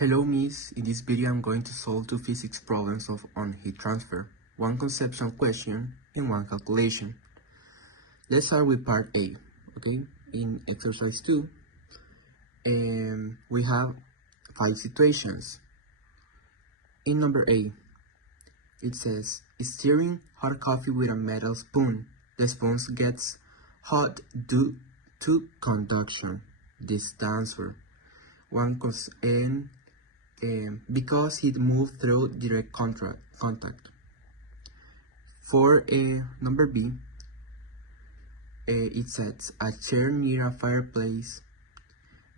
Hello Miss, in this video I'm going to solve two physics problems on heat transfer, one conceptual question and one calculation. Let's start with part A, okay? In exercise 2, we have 5 situations. In number A, it says, stirring hot coffee with a metal spoon. The spoon gets hot due to conduction. This is the answer. Because heat moved through direct contact. For number B, it says, a chair near a fireplace.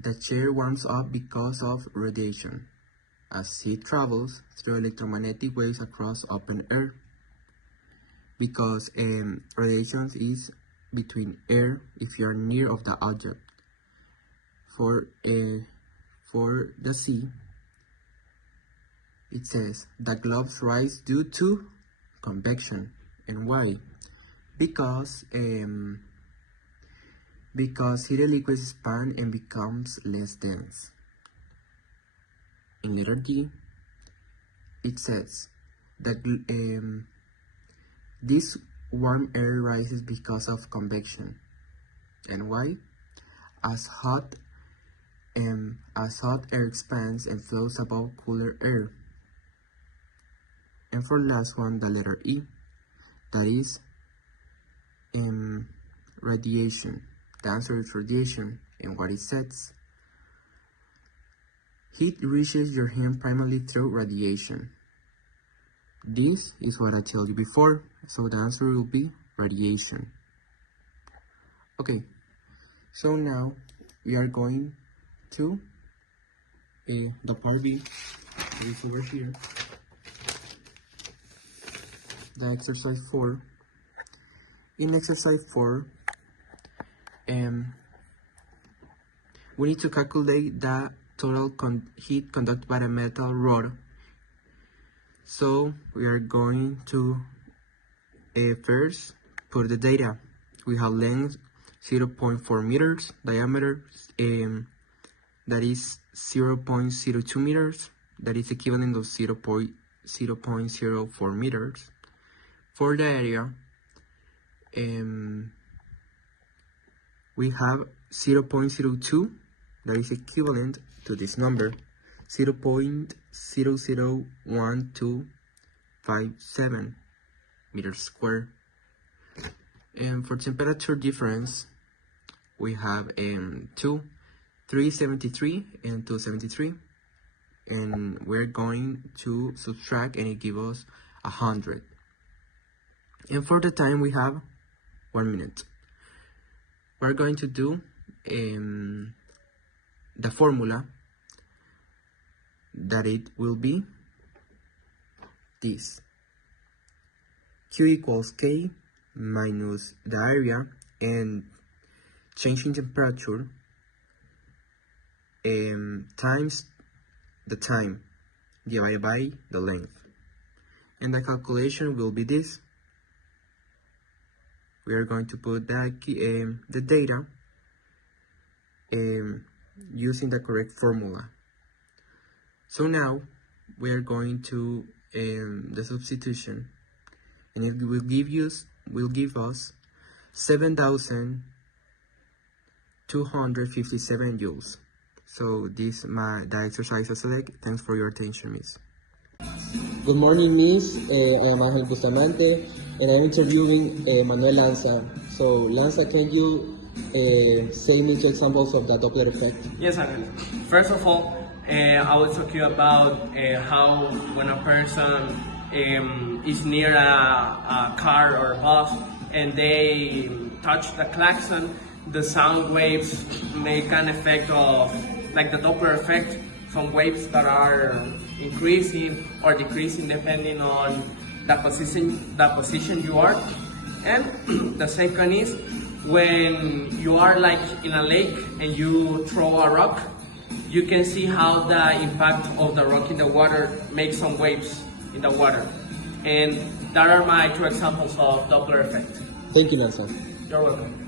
The chair warms up because of radiation, as heat travels through electromagnetic waves across open air. Because radiation is between air if you are near of the object. For the C, it says the globes rise due to convection. And why? Because heated liquids expand and becomes less dense. In letter D, it says that this warm air rises because of convection. And why? As hot air expands and flows above cooler air. And for the last one, the letter E, that is radiation. The answer is radiation, and what it says: heat reaches your hand primarily through radiation. This is what I told you before, so the answer will be radiation. Okay, so now we are going to the part B, which is over here. The exercise 4. In exercise 4, we need to calculate the total heat conducted by the metal rod. So we are going to first put the data. We have length 0.4 meters, diameter that is 0.02 meters, that is equivalent of 0.04 meters. For the area, we have 0.02, that is equivalent to this number, 0.001257 meters square. And for temperature difference, we have 373 and 273, and we're going to subtract and it gives us 100. And for the time, we have 1 minute. We're going to do the formula, that it will be this: Q equals K minus the area and change in temperature times the time divided by the length. And the calculation will be this. We are going to put the data using the correct formula. So now we are going to the substitution, and it will give us 7,257 joules. So this the exercise I select. Thanks for your attention, Miss. Good morning, Miss. I am Ángel Bustamante, and I'm interviewing Manuel Lanza. So, Lanza, can you say me two examples of the Doppler effect? Yes, Ángel. First of all, I will talk to you about how when a person is near a car or a bus and they touch the klaxon, the sound waves make an effect of, like the Doppler effect, some waves that are increasing or decreasing depending on the position you are. And the second is when you are like in a lake and you throw a rock, you can see how the impact of the rock in the water makes some waves in the water. And that are my two examples of Doppler effect. Thank you, Nelson. You're welcome.